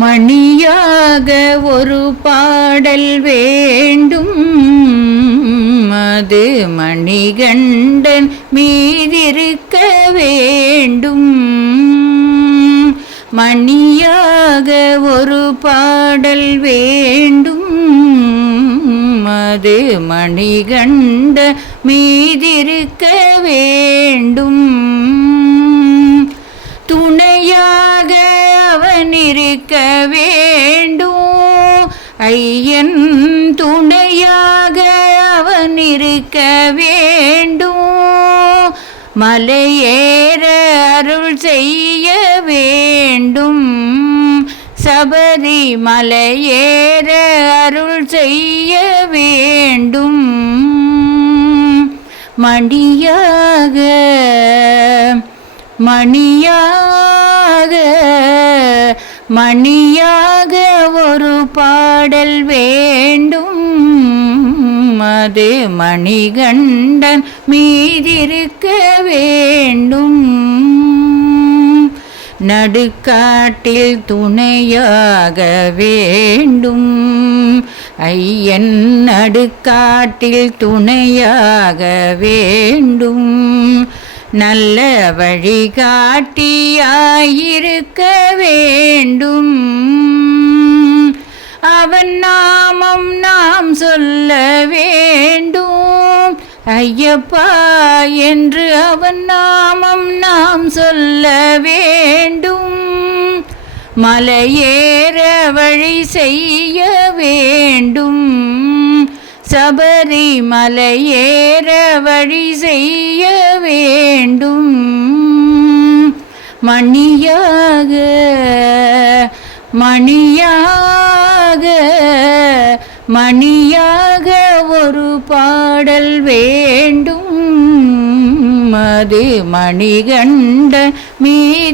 மணியாக ஒரு பாடல் வேண்டும், அது மணிகண்டன் மீதிருக்க வேண்டும். மணியாக ஒரு பாடல் வேண்டும், அது மணிகண்ட மீதிருக்க வேண்டும். துணையாக அவன் இருக்க வேண்டும், ஐயன் துணையாக அவன் இருக்க வேண்டும். மலையேற அருள் செய்ய வேண்டும், சபரி மலையேற அருள் செய்ய வேண்டும். மணியாக மணியாக மணியாக ஒரு பாடல் வேண்டும், அது மணிகண்டன் மீதிருக்க வேண்டும். நடுக்காட்டில் துணையாக வேண்டும், ஐயன் நடுக்காட்டில் துணையாக வேண்டும். நல்ல வழிகாட்டியாயிருக்க வேண்டும், அவன் நாமம் நாம் சொல்ல வேண்டும். ஐயப்பா என்று அவன் நாமம் நாம் சொல்ல வேண்டும். மலையேற வழி செய்ய வேண்டும், சபரி மலையேற வழி செய்ய வேண்டும். மணியாக மணியாக மணியாக ஒரு பாடல் வேண்டும், அது மணிகண்ட மீதி